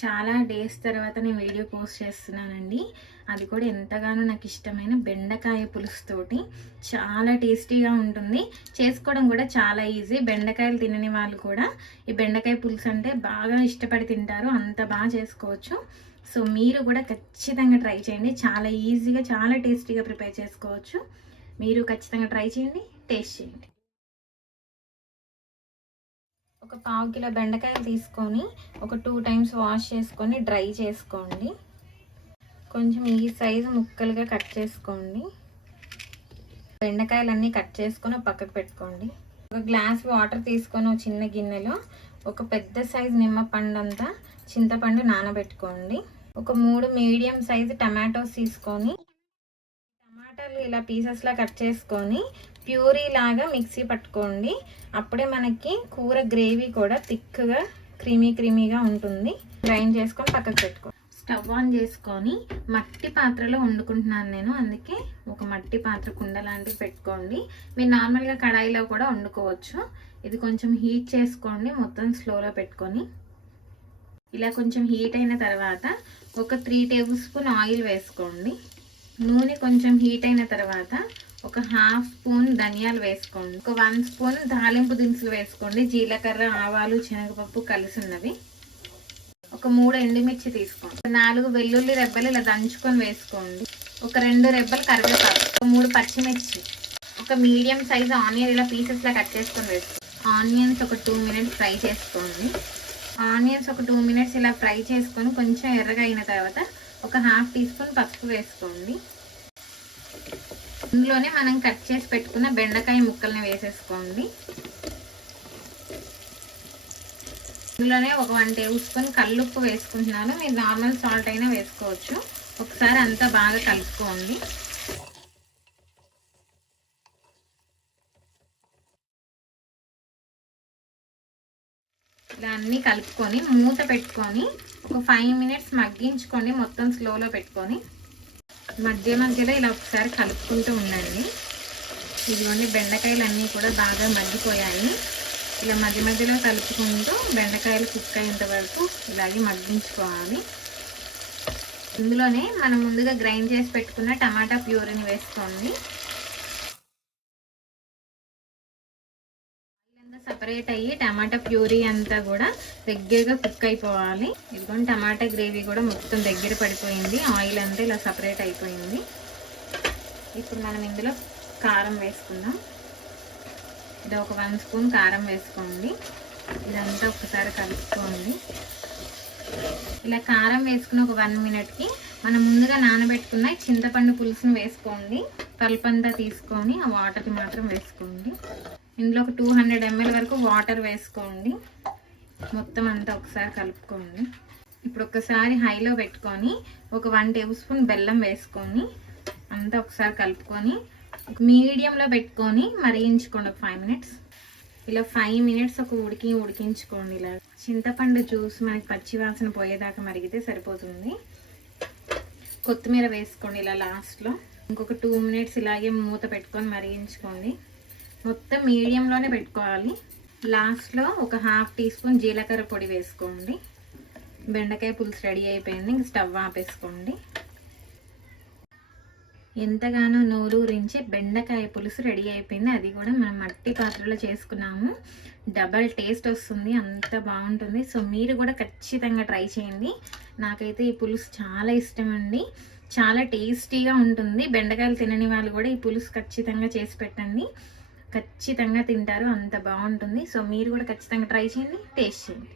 చాలా డేస్ తర్వాత నేను వీడియో పోస్ట్ చేస్తున్నానండి. అది కూడా ఎంతగానో నాకు ఇష్టమైన బెండకాయ పులుసుతోటి చాలా టేస్టీగా ఉంటుంది. చేసుకోవడం కూడా చాలా ఈజీ. బెండకాయలు తినని వాళ్ళు కూడా ఈ బెండకాయ పులుసు అంటే బాగా ఇష్టపడి తింటారు. అంత బాగా చేసుకోవచ్చు. సో మీరు కూడా ఖచ్చితంగా ట్రై చేయండి. చాలా ఈజీగా చాలా టేస్టీగా ప్రిపేర్ చేసుకోవచ్చు. మీరు ఖచ్చితంగా ట్రై చేయండి, టేస్ట్ చేయండి. ఒక 1/2 కిలో బెండకాయలు తీసుకొని ఒక 2 టైమ్స్ వాష్ చేసుకొని డ్రై చేసుకోండి. కొంచెం ఈ సైజు ముక్కలుగా కట్ చేసుకోండి. బెండకాయలన్నీ కట్ చేసుకొని పక్కకు పెట్టుకోండి. ఒక గ్లాస్ వాటర్ తీసుకొని ఒక చిన్న గిన్నెలో ఒక పెద్ద సైజు నిమ్మపండు అంతా చింతపండు నానబెట్టుకోండి. ఒక 3 మీడియం సైజు టమాటోస్ తీసుకొని టమాటాలు ఇలా పీసెస్లా కట్ చేసుకొని ప్యూరీ లాగా మిక్సీ పట్టుకోండి. అప్పుడే మనకి కూర గ్రేవీ కూడా థిక్గా క్రీమీగా ఉంటుంది. గ్రైండ్ చేసుకొని పక్కకు పెట్టుకోండి. స్టవ్ ఆన్ చేసుకొని మట్టి పాత్రలో వండుకుంటున్నాను నేను, అందుకే ఒక మట్టి పాత్ర కుండ లాంటివి పెట్టుకోండి. మీరు నార్మల్గా కడాయిలో కూడా వండుకోవచ్చు. ఇది కొంచెం హీట్ చేసుకోండి, మొత్తం స్లోలో పెట్టుకొని. ఇలా కొంచెం హీట్ అయిన తర్వాత ఒక 3 టేబుల్ స్పూన్ ఆయిల్ వేసుకోండి. నూనె కొంచెం హీట్ అయిన తర్వాత ఒక 1/2 స్పూన్ ధనియాలు వేసుకోండి. ఒక 1 స్పూన్ తాలింపు దినుసులు వేసుకోండి. జీలకర్ర, ఆవాలు, శనగపప్పు కలిసి ఉన్నవి. ఒక 3 ఎండుమిర్చి తీసుకోండి. 4 వెల్లుల్లి రెబ్బలు ఇలా దంచుకొని వేసుకోండి. ఒక 2 రెబ్బలు కరివేపాకు, ఒక 3 పచ్చిమిర్చి, ఒక మీడియం సైజ్ ఆనియన్ ఇలా పీసెస్లా కట్ చేసుకొని వేసుకోండి. ఆనియన్స్ ఒక 2 మినిట్స్ ఫ్రై చేసుకోండి. ఆనియన్స్ ఒక 2 మినిట్స్ ఇలా ఫ్రై చేసుకొని కొంచెం ఎర్రగా అయిన తర్వాత ఒక 1/2 టీ స్పూన్ పసుపు వేసుకోండి. ఇందులోనే మనం కట్ చేసి పెట్టుకున్న బెండకాయ ముక్కల్ని వేసేసుకోండి. ఇందులోనే ఒక 1 టేబుల్ స్పూన్ కల్లుప్పు వేసుకుంటున్నాను. మీరు నార్మల్ సాల్ట్ అయినా వేసుకోవచ్చు. ఒకసారి అంతా బాగా కలుపుకోండి. ఇలా అన్నీ కలుపుకొని మూత పెట్టుకొని ఒక 5 మినిట్స్ మగ్గించుకోండి. మొత్తం స్లోలో పెట్టుకొని మధ్యలో ఇలా ఒకసారి కలుపుకుంటూ ఉండండి. ఇదిగోండి బెండకాయలు అన్నీ కూడా బాగా మగ్గిపోయాయి. ఇలా మధ్యలో కలుపుకుంటూ బెండకాయలు కుక్ అయ్యేంత వరకు ఇలాగే మగ్గించుకోవాలి. ఇందులోనే మనం ముందుగా గ్రైండ్ చేసి పెట్టుకున్న టమాటా ప్యూరీని వేసుకోండి. సపరేట్ అయ్యి టమాటా ప్యూరీ అంతా కూడా దగ్గరగా కుక్ అయిపోవాలి. ఇదిగోండి టమాటా గ్రేవీ కూడా మొత్తం దగ్గర పడిపోయింది. ఆయిల్ అంతా ఇలా సపరేట్ అయిపోయింది. ఇప్పుడు మనం ఇందులో కారం వేసుకుందాం. ఇది ఒక 1 స్పూన్ కారం వేసుకోండి. ఇదంతా ఒకసారి కలుపుకోండి. ఇలా కారం వేసుకుని ఒక 1 మినిట్కి మనం ముందుగా నానబెట్టుకున్న చింతపండు పులుసుని వేసుకోండి. పల్పంతా తీసుకొని ఆ వాటర్ని మాత్రం వేసుకోండి. ఇందులో ఒక 200 ml వరకు వాటర్ వేసుకోండి. మొత్తం అంతా ఒకసారి కలుపుకోండి. ఇప్పుడు ఒకసారి హైలో పెట్టుకొని ఒక 1 టేబుల్ స్పూన్ బెల్లం వేసుకొని అంతా ఒకసారి కలుపుకొని మీడియంలో పెట్టుకొని మరిగించుకోండి ఒక 5 మినిట్స్. ఇలా 5 మినిట్స్ ఒక ఉడికించుకోండి. ఇలా చింతపండు జ్యూస్ మనకి పచ్చి వాసన పోయేదాకా మరిగితే సరిపోతుంది. కొత్తిమీర వేసుకోండి ఇలా లాస్ట్లో. ఇంకొక 2 మినిట్స్ ఇలాగే మూత పెట్టుకొని మరిగించుకోండి. మొత్తం మీడియంలోనే పెట్టుకోవాలి. లాస్ట్లో ఒక 1/2 టీ స్పూన్ జీలకర్ర పొడి వేసుకోండి. బెండకాయ పులుసు రెడీ అయిపోయింది. ఇంక స్టవ్ ఆపేసుకోండి. ఎంతగానో నోరూరించి బెండకాయ పులుసు రెడీ అయిపోయింది. అది కూడా మనం మట్టి పాత్రలో చేసుకున్నాము. డబల్ టేస్ట్ వస్తుంది, అంత బాగుంటుంది. సో మీరు కూడా ఖచ్చితంగా ట్రై చేయండి. నాకైతే ఈ పులుసు చాలా ఇష్టం అండి. చాలా టేస్టీగా ఉంటుంది. బెండకాయలు తినని వాళ్ళు కూడా ఈ పులుసు ఖచ్చితంగా చేసి పెట్టండి. ఖచ్చితంగా తింటారు, అంత బాగుంటుంది. సో మీరు కూడా ఖచ్చితంగా ట్రై చేయండి, టేస్ట్ చేయండి.